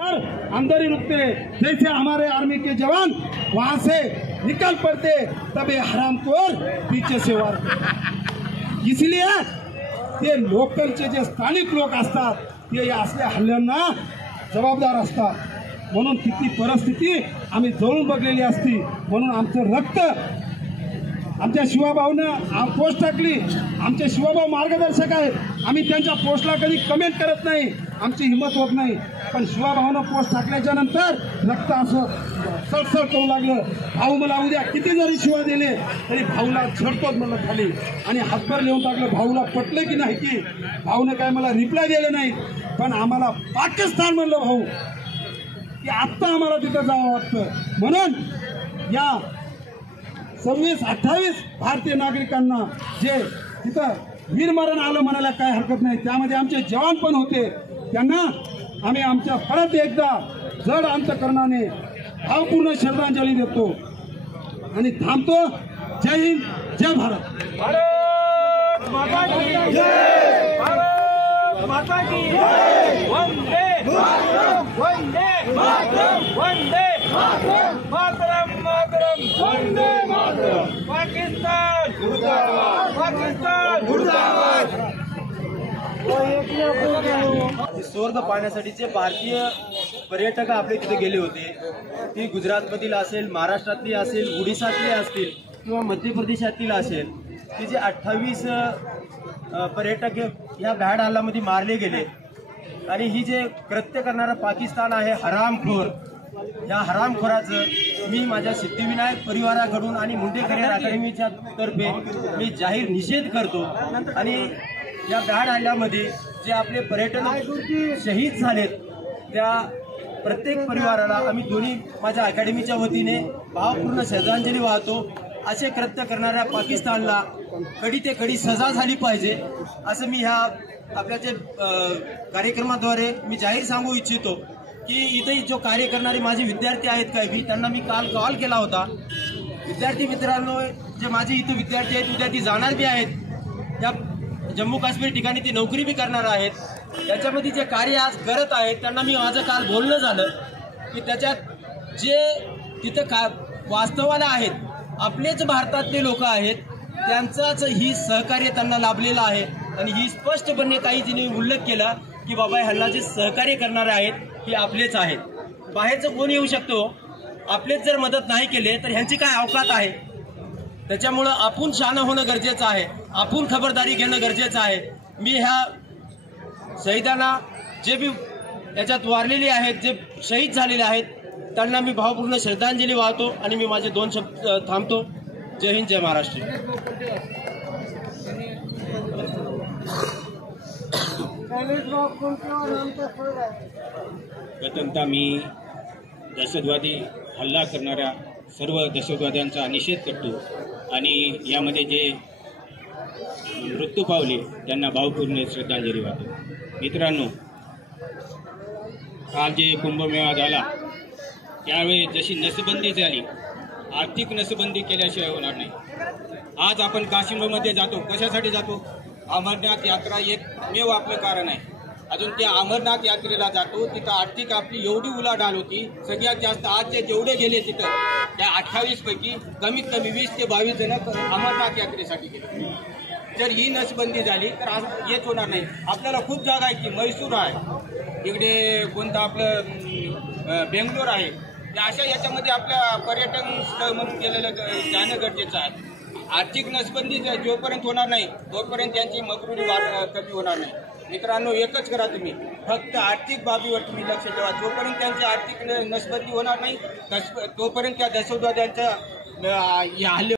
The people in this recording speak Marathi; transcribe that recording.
अंदर ही रुकते, जैसे हमारे आर्मी के जवान वहां से निकल पड़ते तब ये हरामखोर पीछे से वार करते। इसलिए ते लोकलचे जे स्थानिक लोक असतात ते असल्या हल्ल्यांना जबाबदार असतात। म्हणून किती परिस्थिती आम्ही जळून बघलेली असती, म्हणून आमचं रक्त आमच्या शिवाभाऊनं पोस्ट टाकली। आमचे शिवाभाऊ मार्गदर्शक आहेत, आम्ही त्यांच्या पोस्टला कधी कमेंट करत नाही, आमची हिंमत होत नाही। पण शिवाभाऊनं पोस्ट टाकल्याच्या नंतर रक्त असं सळसळ करू लागलं। भाऊ मला उद्या किती जरी शिवा दिले तरी भाऊला झडतोच म्हणलं खाली आणि हातभर लिहून टाकलं। भाऊला पटलं की नाही की भाऊने काय मला रिप्लाय दिले नाही, पण आम्हाला पाकिस्तान म्हणलं भाऊ की आत्ता आम्हाला तिथं जावं वाटतं। म्हणून या 26-28 भारतीय नागरिकांना जे तिथं वीरमरण आलं म्हणायला काय हरकत नाही, त्यामध्ये आमचे जवान पण होते, त्यांना आम्ही आमच्या परत एकदा जड अंतकरणाने भावपूर्ण श्रद्धांजली देतो आणि थांबतो। जय हिंद, जय भारत। भारत माता की जय, भारत माता की जय। वंदे मातरम, वंदे मातरम, वंदे मातरम, मातरम मातरम, वंदे मातरम। पाकिस्तान मुर्दाबाद, पाकिस्तान मुर्दाबाद। स्वर्ग पाहण्यासाठी जे भारतीय पर्यटक आपले तिथे गेले होते, ती गुजरातमधील असेल, महाराष्ट्रातली असेल, ओडिशातली असतील किंवा मध्य प्रदेशातील असेल, ती जे 28 पर्यटक या भ्याड हल्ल्यामध्ये मारले गेले आणि ही जे कृत्य करणारा पाकिस्तान आहे हरामखोर, या हरामखोराचं मी माझ्या सिद्धिविनायक परिवाराकडून आणि मुंडे करिअर अकॅडमीच्या तर्फे मी जाहीर निषेध करतो। आणि या भ्याड हल्ल्यामध्ये जे आपले पर्यटक शहीद झालेत त्या प्रत्येक परिवाराला आम्ही दोन्ही माझ्या अकॅडमीच्या वतीने भावपूर्ण श्रद्धांजली वाहतो। असे कृत्य करणाऱ्या पाकिस्तानला कडी ते कडी सजा झाली पाहिजे असं मी ह्या आपल्या जे कार्यक्रमाद्वारे मी जाहीर सांगू इच्छितो की इथे जो कार्य करणारे माझे विद्यार्थी आहेत काही, त्यांना मी काल कॉल केला होता। विद्यार्थी मित्रांनो, जे माझे इथे विद्यार्थी आहेत उद्या ती जाणार बी आहेत, त्या जम्मू काश्मीर ठिकाणी ती नोकरी बी करणार आहेत, त्याच्यामध्ये जे कार्य आज करत आहेत त्यांना मी माझं काल बोलणं झालं की त्याच्यात जे तिथं वास्तवाला आहेत आपलेच भारतातले लोक आहेत, त्यांचाच ही सहकार्य त्यांना लाभलेलं आहे। आणि ही स्पष्टपणे काही जिने उल्लेख केला की बाबा ह्यांना जे सहकार्य करणारे आहेत ही आपलेच आहेत, बाहेरचं कोण येऊ शकतो, आपलेच जर मदत नाही केले तर ह्यांची काय अवकात आहे। त्याच्यामुळं आपण शहाणं होणं गरजेचं आहे, आपण खबरदारी घेणं गरजेचं आहे। मी ह्या शहीदांना जे बी याच्यात वारलेले आहेत, जे शहीद झालेले आहेत, त्यांना मी भावपूर्ण श्रद्धांजली वाहतो आणि मी माझे 2 शब्द थांबतो। जय हिंद, जय महाराष्ट्र। प्रथमतः मी दहशतवादी हल्ला करणाऱ्या सर्व दहशतवाद्यांचा निषेध करतो आणि यामध्ये जे मृत्यू पावले त्यांना भावपूर्ण श्रद्धांजली वाहतो। मित्रांनो, काल जे कुंभमेळा झाला त्यावेळी जशी नसबंदी झाली, आर्थिक नसबंदी केल्याशिवाय होणार नाही। आज आपण काश्मीरमध्ये जातो, कशासाठी जातो? अमरनाथ यात्रा एकमेव आपलं कारण आहे। अजून त्या अमरनाथ यात्रेला जातो, तिथं आर्थिक आपली एवढी उलाढाल होती, सगळ्यात जास्त आजचे जेवढे गेले तिथं त्या 28 पैकी कमीत कमी 20 ते 22 जण अमरनाथ यात्रेसाठी गेले। जर ही नसबंदी झाली तर आज हेच होणार नाही। आपल्याला खूप जागा आहे की मैसूर आहे, इकडे कोणतं आपलं बेंगलोर आहे, त्या अशा याच्यामध्ये आपल्या पर्यटन स्थळ म्हणून गेलेलं जाणं गरजेचं आहे। आर्थिक नसबंदी जोपर्यंत होणार नाही तोपर्यंत त्यांची मगरुरी कमी होणार नाही। मित्रांनो, एकच करा तुम्ही, फक्त आर्थिक बाबीवर तुम्ही लक्ष ठेवा। जोपर्यंत त्यांची आर्थिक नसबंदी होणार नाही तोपर्यंत त्या दहशतवाद्यांच्या हल्ले